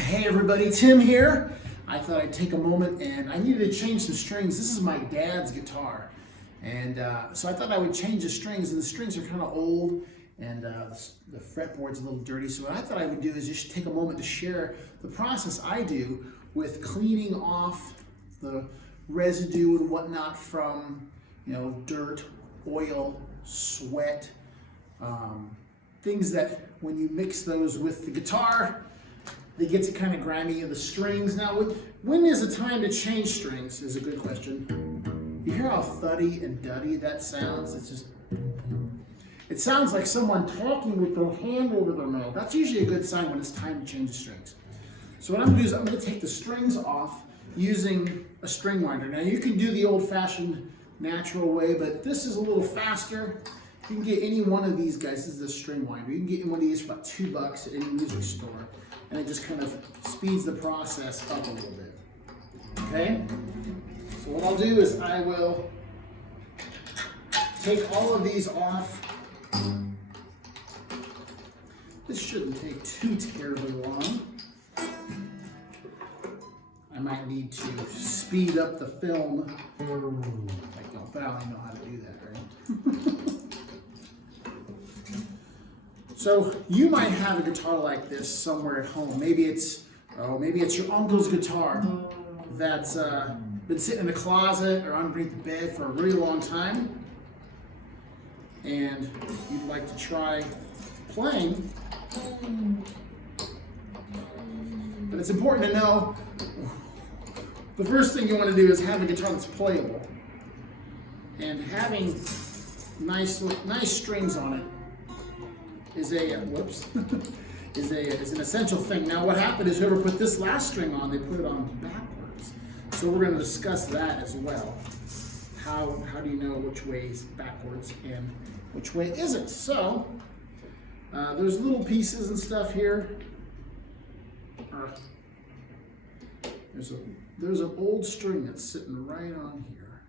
Hey everybody, Tim here. I thought I'd take a moment and I needed to change some strings. This is my dad's guitar. And so I thought I would change the strings, and the strings are kind of old and the fretboard's a little dirty. So what I thought I would do is just take a moment to share the process I do with cleaning off the residue and whatnot from, dirt, oil, sweat, things that when you mix those with the guitar, they get to kind of grimy in the strings. Now, when is the time to change strings is a good question. You hear how thuddy and duddy that sounds? It sounds like someone talking with their hand over their mouth. That's usually a good sign when it's time to change the strings. So what I'm gonna do is I'm gonna take the strings off using a string winder. Now you can do the old-fashioned natural way, but this is a little faster. You can get any one of these guys. This is a string winder. You can get one of these for about $2 at any music store. And it just kind of speeds the process up a little bit. Okay? So what I'll do is I will take all of these off. This shouldn't take too terribly long. I might need to speed up the film. I finally know how to do that, right? So you might have a guitar like this somewhere at home. Maybe it's your uncle's guitar that's been sitting in the closet or underneath the bed for a really long time, and you'd like to try playing. But it's important to know the first thing you want to do is have a guitar that's playable, and having nice strings on it is an essential thing. Now what happened is whoever put this last string on, they put it on backwards. So we're going to discuss that as well. How do you know which way is backwards and which way isn't? So there's little pieces and stuff here. There's an old string that's sitting right on here.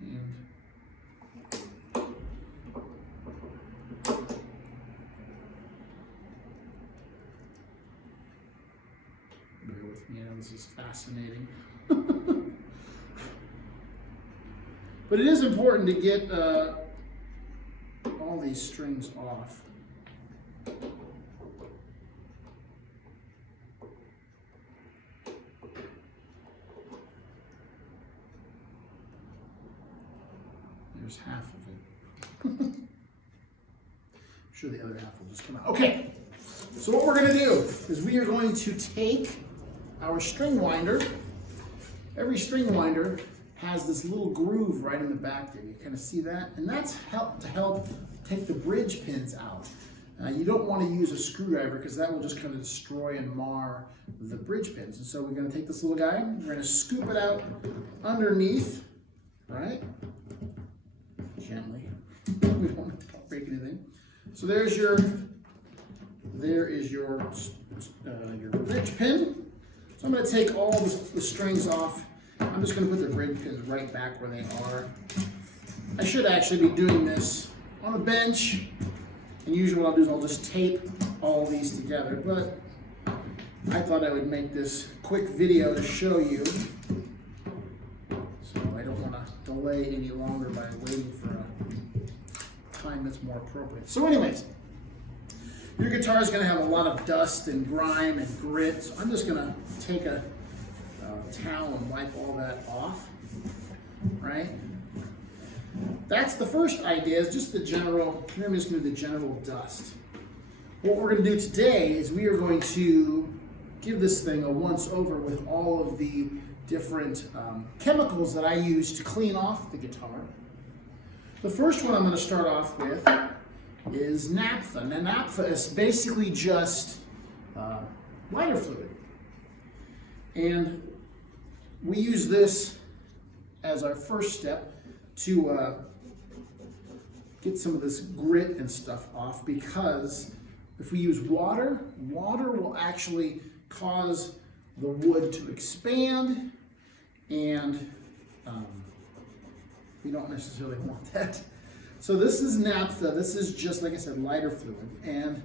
And bear with me, this is fascinating. But it is important to get all these strings off. There's half of it. I'm sure the other half will just come out. Okay, so what we're going to do is we are going to take our string winder. Every string winder has this little groove right in the back there. You kind of see that? And that's to help take the bridge pins out. You don't want to use a screwdriver because that will just kind of destroy and mar the bridge pins. And so we're going to take this little guy, we're going to scoop it out underneath, right? Gently. We don't want to break anything. So there is your bridge pin. So I'm going to take all the strings off. I'm just going to put the bridge pins right back where they are. I should actually be doing this on a bench. And usually what I'll do is I'll just tape all these together. But I thought I would make this quick video to show you. So I don't want to delay any longer by waiting for a time that's more appropriate. So anyways, your guitar is going to have a lot of dust and grime and grit. So I'm just going to take a towel and wipe all that off, right? That's the first idea, is just the general, I'm just going to do the general dust. What we're going to do today is we are going to give this thing a once over with all of the different chemicals that I use to clean off the guitar. The first one I'm going to start off with is naphtha. Now naphtha is basically just lighter fluid. And we use this as our first step to get some of this grit and stuff off, because if we use water, water will actually cause the wood to expand, and we don't necessarily want that. So this is naphtha. This is just, like I said, lighter fluid. And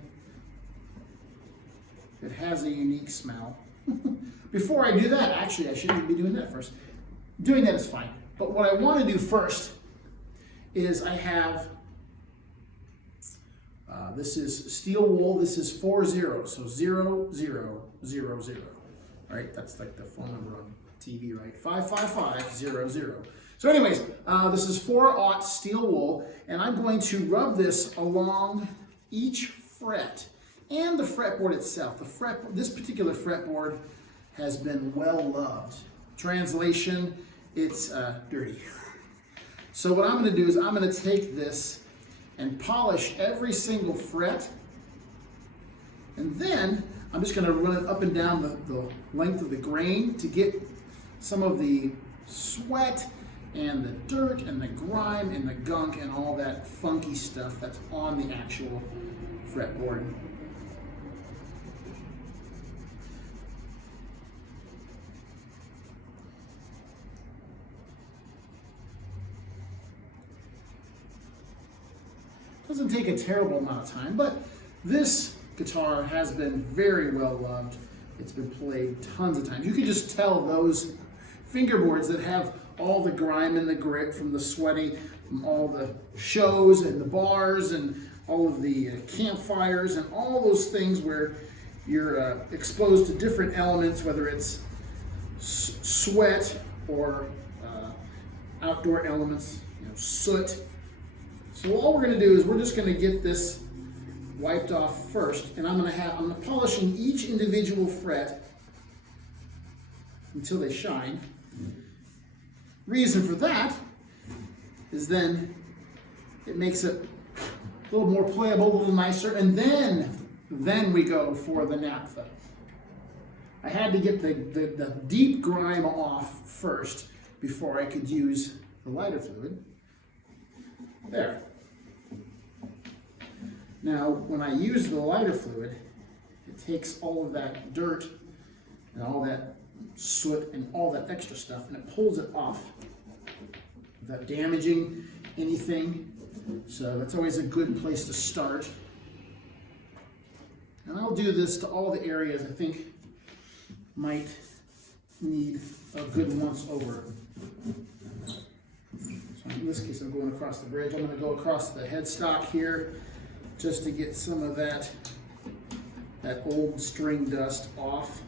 It has a unique smell. Before I do that, actually, I shouldn't be doing that first. Doing that is fine. But what I want to do first is I have, this is steel wool. This is 4 zeros, so 0, 0, 0, 0. All right, that's like the phone number on TV, right? 555-00. So anyways, this is 4/0 steel wool, and I'm going to rub this along each fret and the fretboard itself. This particular fretboard has been well loved. Translation, it's dirty. So what I'm going to do is I'm going to take this and polish every single fret, and then I'm just going to run it up and down the length of the grain to get some of the sweat and the dirt and the grime and the gunk and all that funky stuff that's on the actual fretboard. Doesn't take a terrible amount of time, but this guitar has been very well loved. It's been played tons of times. You can just tell those fingerboards that have all the grime and the grit from the sweating, from all the shows and the bars and all of the campfires and all those things where you're exposed to different elements, whether it's sweat or outdoor elements, soot. So all we're going to do is we're just going to get this wiped off first, and I'm polishing each individual fret until they shine. Reason for that is then it makes it a little more playable, a little nicer, and then we go for the naphtha. I had to get the deep grime off first before I could use the lighter fluid. There. Now, when I use the lighter fluid, it takes all of that dirt and all that soot and all that extra stuff, and it pulls it off without damaging anything. So that's always a good place to start. And I'll do this to all the areas I think might need a good once over. So in this case, I'm going across the bridge. I'm going to go across the headstock here just to get some of that old string dust off.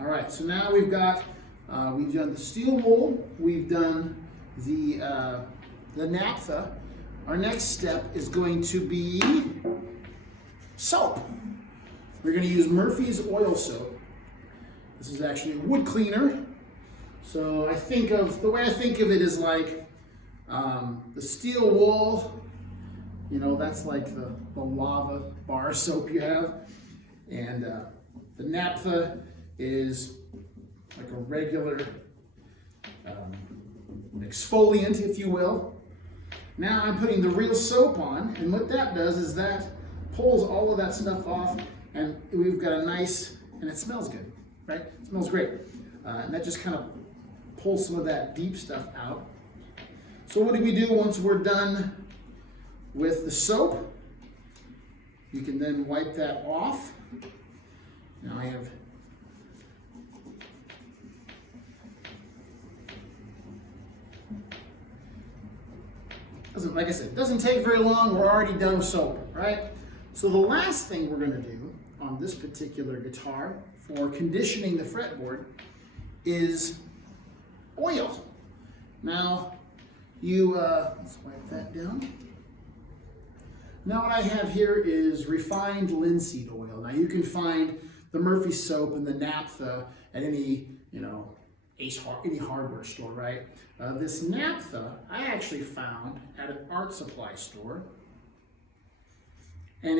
All right, so now we've done the steel wool, we've done the naphtha. Our next step is going to be soap. We're going to use Murphy's oil soap. This is actually a wood cleaner. So the way I think of it is like the steel wool, that's like the lava bar soap you have. And the naphtha is like a regular exfoliant, if you will. Now I'm putting the real soap on, and what that does is that pulls all of that stuff off, and we've got a nice, and it smells good, right? It smells great. And that just kind of pulls some of that deep stuff out. So what do we do once we're done with the soap? You can then wipe that off. Now I have like I said, it doesn't take very long. We're already done with soap, right? So the last thing we're going to do on this particular guitar for conditioning the fretboard is oil. Now, let's wipe that down. Now what I have here is refined linseed oil. Now you can find the Murphy soap and the naphtha at any, any hardware store, right? This naphtha I actually found at an art supply store, and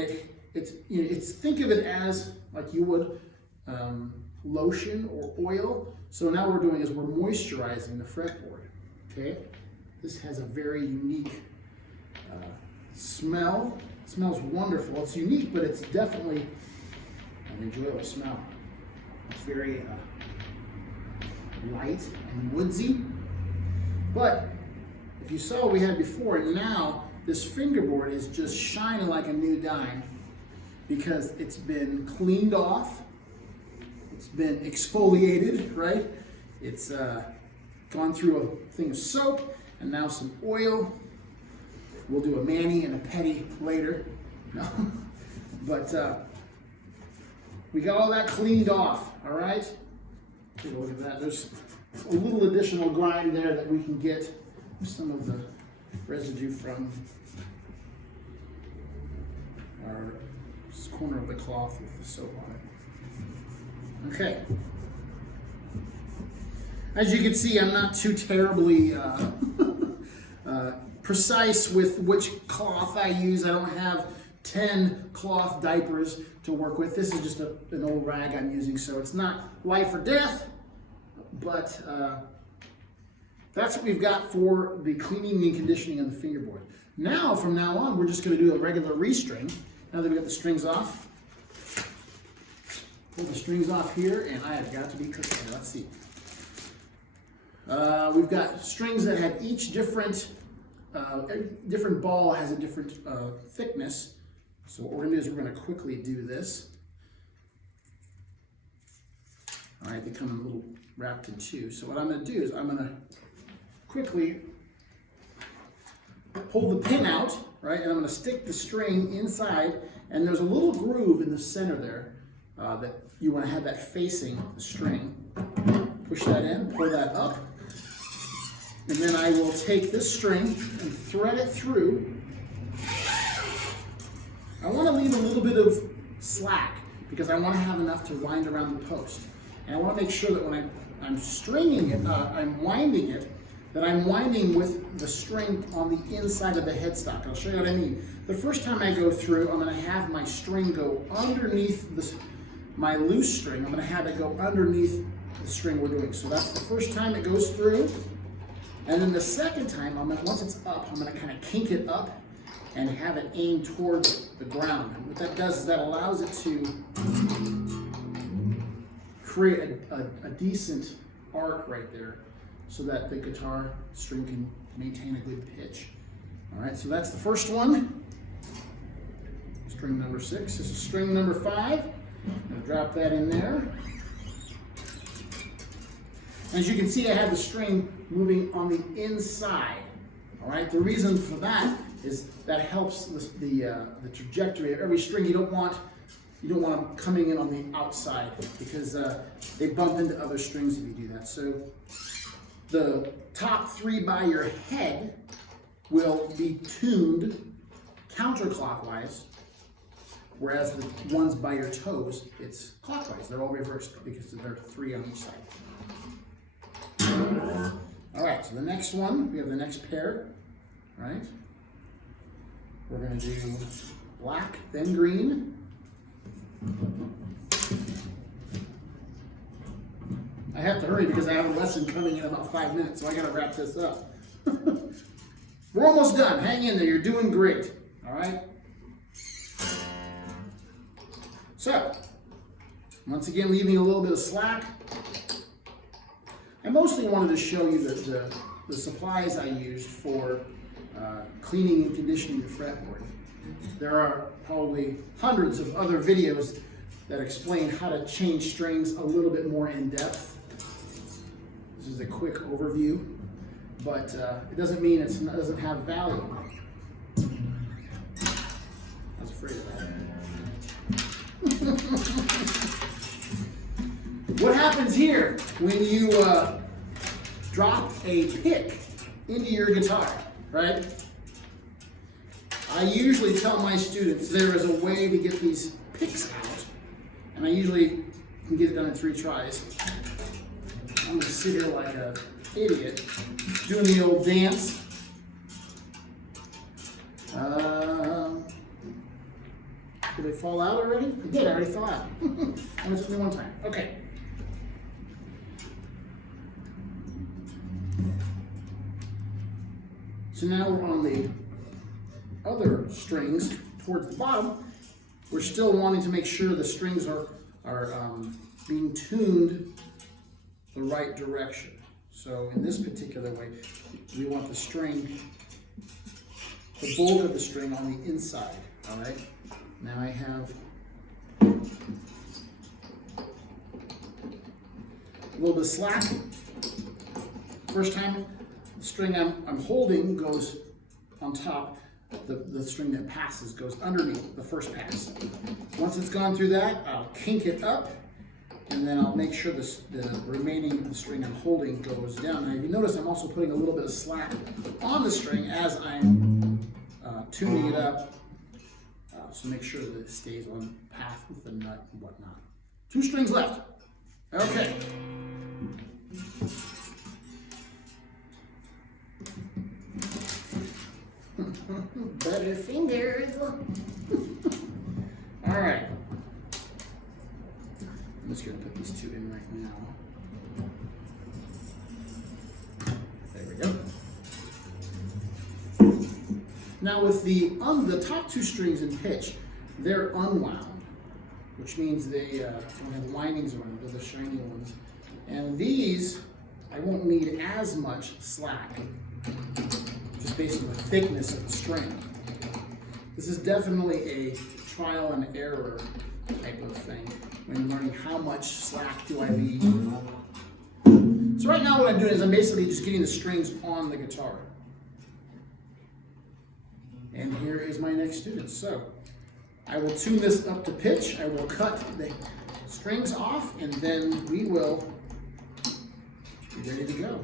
it's think of it as like you would lotion or oil. So now what we're doing is we're moisturizing the fretboard. Okay, this has a very unique smell. It smells wonderful. It's unique, but it's definitely an enjoyable smell. It's very light and woodsy. But if you saw what we had before, now this fingerboard is just shining like a new dime. because it's been cleaned off, it's been exfoliated, right? It's gone through a thing of soap and now some oil. We'll do a mani and a pedi later. No. But we got all that cleaned off, all right? Take a look at that. There's a little additional grime there that we can get some of the residue from our corner of the cloth with the soap on it. Okay. As you can see, I'm not too terribly precise with which cloth I use. I don't have 10 cloth diapers to work with. This is just an old rag I'm using, so it's not life or death, but that's what we've got for the cleaning and conditioning of the fingerboard. Now, from now on, we're just going to do a regular restring. Now that we got the strings off, pull the strings off here, and I have got to be cooking. Let's see. We've got strings that have each different ball has a different thickness. So what we're going to do is we're going to quickly do this. All right, they come a little wrapped in two. So what I'm going to do is I'm going to quickly pull the pin out, right, and I'm going to stick the string inside, and there's a little groove in the center there that you want to have that facing the string. Push that in, pull that up, and then I will take this string and thread it through. I want to leave a little bit of slack because I want to have enough to wind around the post. And I want to make sure that when I'm stringing it, I'm winding it, that I'm winding with the string on the inside of the headstock. I'll show you what I mean. The first time I go through, I'm going to have my string go underneath my loose string. I'm going to have it go underneath the string we're doing. So that's the first time it goes through. And then the second time, once it's up, I'm going to kind of kink it up and have it aimed towards the ground. And what that does is that allows it to create a decent arc right there so that the guitar string can maintain a good pitch. All right, so that's the first one. String number 6. This is string number 5. I'm going to drop that in there. As you can see, I have the string moving on the inside. All right, the reason for that is that helps the trajectory of every string. You don't want them coming in on the outside because they bump into other strings if you do that. So the top 3 by your head will be tuned counterclockwise, whereas the ones by your toes, it's clockwise. They're all reversed because there are 3 on each side. All right, so the next one, we have the next pair, right? We're going to do black, then green. I have to hurry because I have a lesson coming in about 5 minutes, so I got to wrap this up. We're almost done. Hang in there. You're doing great. All right? So, once again, leaving a little bit of slack. I mostly wanted to show you the supplies I used for cleaning and conditioning the fretboard. There are probably hundreds of other videos that explain how to change strings a little bit more in depth. This is a quick overview, but it doesn't mean it doesn't have value. I was afraid of that. What happens here when you drop a pick into your guitar, right? I usually tell my students there is a way to get these picks out, and I usually can get it done in 3 tries. I'm going to sit here like an idiot, doing the old dance. Did they fall out already? They did, I already fell out. Only took me 1 time. Okay. So now we're on the other strings towards the bottom. We're still wanting to make sure the strings are being tuned the right direction. So in this particular way, we want the string, the bulk of the string on the inside, all right? Now I have A little bit of slack. First time, the string I'm holding goes on top. The string that passes goes underneath the first pass. Once it's gone through that, I'll kink it up, and then I'll make sure the remaining string I'm holding goes down. Now, you notice I'm also putting a little bit of slack on the string as I'm tuning it up, so make sure that it stays on path with the nut and whatnot. 2 strings left. Okay. Butterfingers. All right. I'm just going to put these 2 in right now. There we go. Now with the top 2 strings in pitch, they're unwound, which means they don't have linings around them, they're the shiny ones. And these, I won't need as much slack, just based on the thickness of the string. This is definitely a trial and error type of thing when learning how much slack do I leave. So right now what I'm doing is I'm basically just getting the strings on the guitar. And here is my next student. So I will tune this up to pitch. I will cut the strings off, and then we will be ready to go.